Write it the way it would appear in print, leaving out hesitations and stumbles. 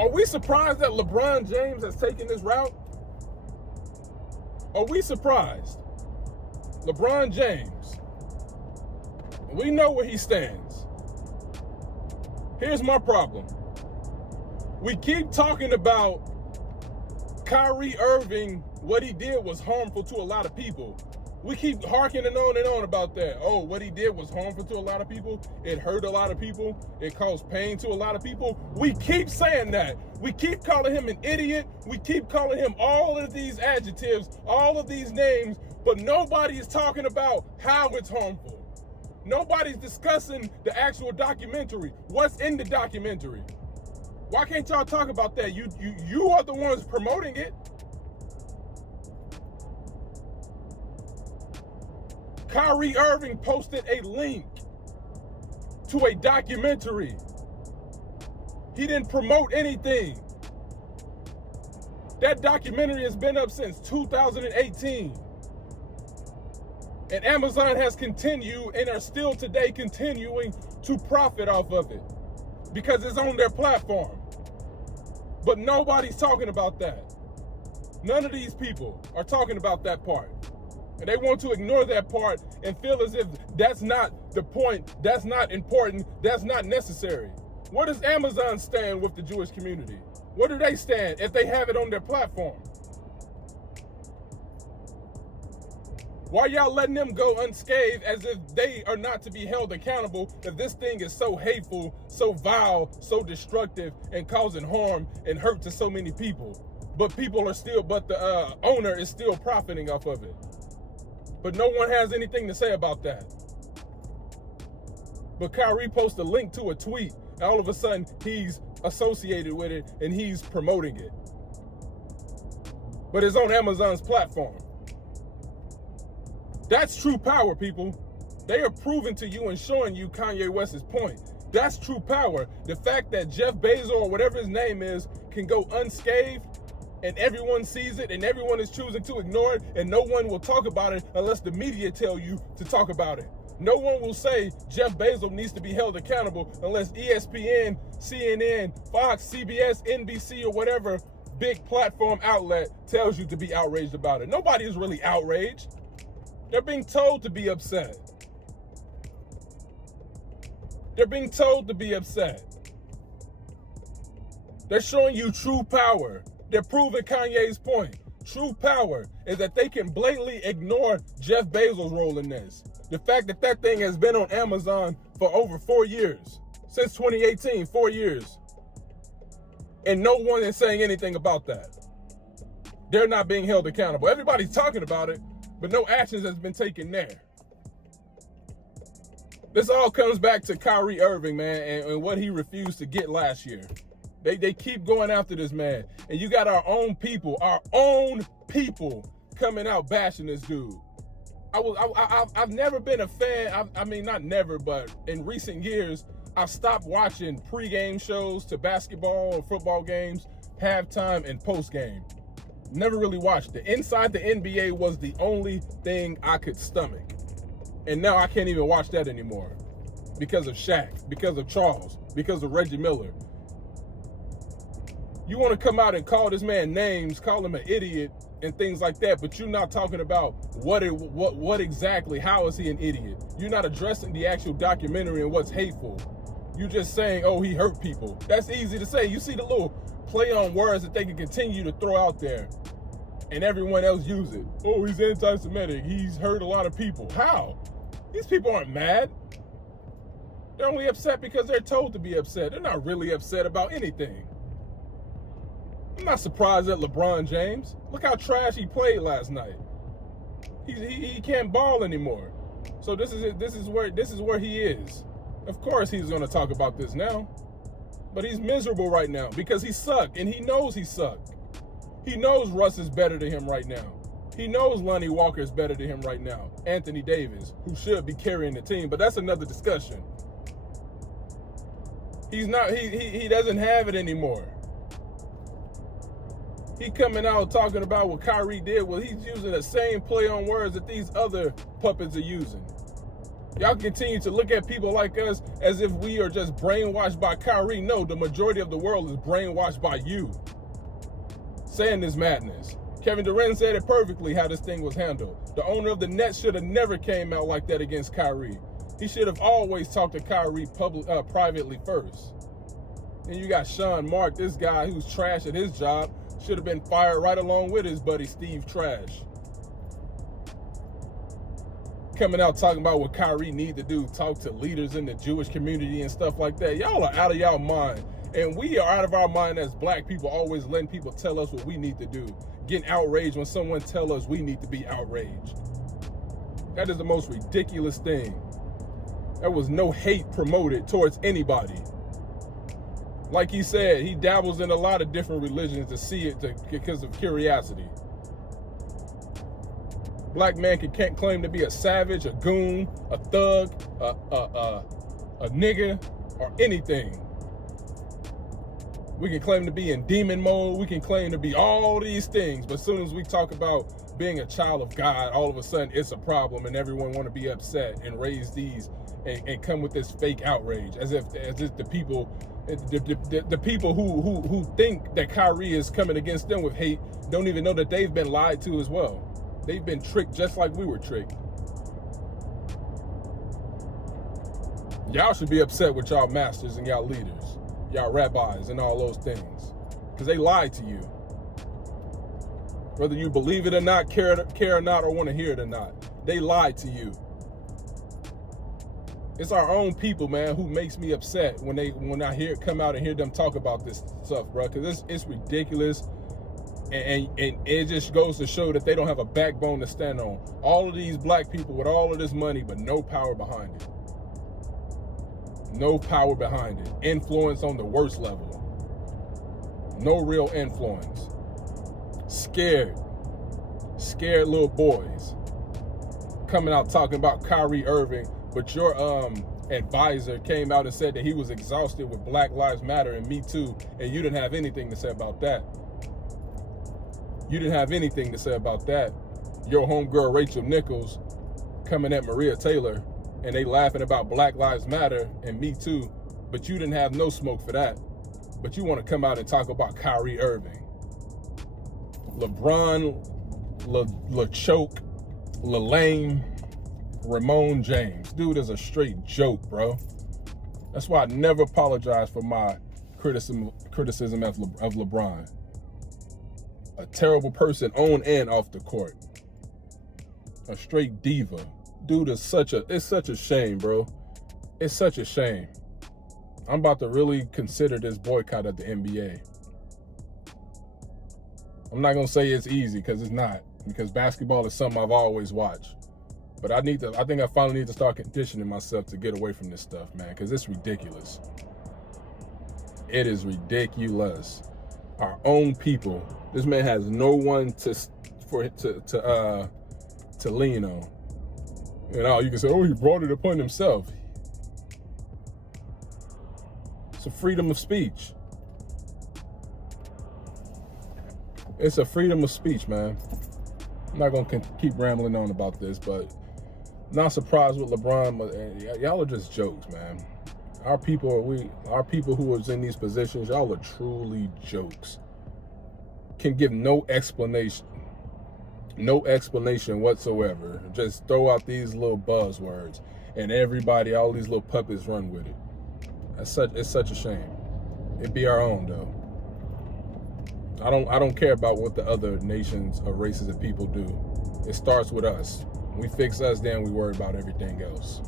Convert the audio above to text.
Are we surprised that LeBron James has taken this route? Are we surprised? LeBron James, we know where he stands. Here's my problem. We keep talking about Kyrie Irving, what he did was harmful to a lot of people. We keep harkening on about that. Oh, what he did was harmful to a lot of people. It hurt a lot of people. It caused pain to a lot of people. We keep saying that. We keep calling him an idiot. We keep calling him all of these adjectives, all of these names, but nobody is talking about how it's harmful. Nobody's discussing the actual documentary. What's in the documentary? Why can't y'all talk about that? You are the ones promoting it. Kyrie Irving posted a link to a documentary. He didn't promote anything. That documentary has been up since 2018. And Amazon has continued and are still today continuing to profit off of it because it's on their platform. But nobody's talking about that. None of these people are talking about that part. And they want to ignore that part and feel as if that's not the point, that's not important, that's not necessary. Where does Amazon stand with the Jewish community? Where do they stand if they have it on their platform? Why y'all letting them go unscathed as if they are not to be held accountable if this thing is so hateful, so vile, so destructive, and causing harm and hurt to so many people? But the owner is still profiting off of it. But no one has anything to say about that. But Kyrie posts a link to a tweet, and all of a sudden he's associated with it and he's promoting it. But it's on Amazon's platform. That's true power, people. They are proving to you and showing you Kanye West's point. That's true power. The fact that Jeff Bezos or whatever his name is can go unscathed and everyone sees it and everyone is choosing to ignore it and no one will talk about it unless the media tell you to talk about it. No one will say Jeff Bezos needs to be held accountable unless ESPN, CNN, Fox, CBS, NBC, or whatever big platform outlet tells you to be outraged about it. Nobody is really outraged. They're being told to be upset. They're being told to be upset. They're showing you true power. They're proving Kanye's point. True power is that they can blatantly ignore Jeff Bezos' role in this. The fact that that thing has been on Amazon for over 4 years, since 2018, 4 years. And no one is saying anything about that. They're not being held accountable. Everybody's talking about it, but no actions has been taken there. This all comes back to Kyrie Irving, man, and what he refused to get last year. They keep going after this man. And you got our own people coming out bashing this dude. I've never been a fan. I mean, not never, but in recent years, I've stopped watching pregame shows to basketball or football games, halftime and postgame. Never really watched it. Inside the NBA was the only thing I could stomach. And now I can't even watch that anymore because of Shaq, because of Charles, because of Reggie Miller. You want to come out and call this man names, call him an idiot and things like that, but you're not talking about what exactly, how is he an idiot? You're not addressing the actual documentary and what's hateful. You're just saying, oh, he hurt people. That's easy to say. You see the little play on words that they can continue to throw out there and everyone else use it. Oh, he's anti-Semitic. He's hurt a lot of people. How? These people aren't mad. They're only upset because they're told to be upset. They're not really upset about anything. I'm not surprised at LeBron James. Look how trash he played last night. He can't ball anymore. So this is where he is. Of course he's going to talk about this now. But he's miserable right now because he sucked and he knows he sucked. He knows Russ is better than him right now. He knows Lonnie Walker is better than him right now. Anthony Davis, who should be carrying the team, but that's another discussion. He's not. He doesn't have it anymore. He coming out talking about what Kyrie did. Well, he's using the same play on words that these other puppets are using. Y'all continue to look at people like us as if we are just brainwashed by Kyrie. No, the majority of the world is brainwashed by you saying this madness. Kevin Durant said it perfectly how this thing was handled. The owner of the Nets should have never came out like that against Kyrie. He should have always talked to Kyrie privately first. And you got Sean Mark, this guy who's trash at his job, should have been fired right along with his buddy Steve Trash. Coming out talking about what Kyrie need to do, talk to leaders in the Jewish community and stuff like that. Y'all are out of y'all mind. And we are out of our mind as black people, always letting people tell us what we need to do. Getting outraged when someone tells us we need to be outraged. That is the most ridiculous thing. There was no hate promoted towards anybody. Like he said, he dabbles in a lot of different religions to see it because of curiosity. Black man can't claim to be a savage, a goon, a thug, a nigga, or anything. We can claim to be in demon mode. We can claim to be all these things. But as soon as we talk about being a child of God, all of a sudden it's a problem and everyone want to be upset and raise these and come with this fake outrage as if the people who think that Kyrie is coming against them with hate don't even know that they've been lied to as well. They've been tricked just like we were tricked. Y'all should be upset with y'all masters and y'all leaders, y'all rabbis and all those things, because they lied to you. Whether you believe it or not, care or not, or want to hear it or not, they lied to you. It's our own people, man, who makes me upset when I come out and hear them talk about this stuff, bro, because it's ridiculous. And it just goes to show that they don't have a backbone to stand on. All of these black people with all of this money, but no power behind it. No power behind it. Influence on the worst level. No real influence. Scared little boys coming out talking about Kyrie Irving, but your advisor came out and said that he was exhausted with Black Lives Matter and Me Too, and you didn't have anything to say about that. You didn't have anything to say about that. Your homegirl Rachel Nichols coming at Maria Taylor and they laughing about Black Lives Matter and Me Too, but you didn't have no smoke for that. But you want to come out and talk about Kyrie Irving, LeBron, LeChoke, LeLame, Ramon James. Dude is a straight joke, bro. That's why I never apologize for my criticism of LeBron. A terrible person on and off the court. A straight diva. Dude is it's such a shame, bro. It's such a shame. I'm about to really consider this boycott of the NBA. I'm not gonna say it's easy, because it's not. Because basketball is something I've always watched. But I think I finally need to start conditioning myself to get away from this stuff, man, because it's ridiculous. It is ridiculous. Our own people. This man has no one to lean on. You know, you can say, oh, he brought it upon himself. It's a freedom of speech. It's a freedom of speech, man. I'm not going to keep rambling on about this, but not surprised with LeBron. But y'all are just jokes, man. Our people who was in these positions, y'all are truly jokes. Can give no explanation whatsoever. Just throw out these little buzzwords, and everybody, all these little puppets run with it. It's such a shame. It be our own though. I don't care about what the other nations or races of people do. It starts with us. When we fix us, then we worry about everything else.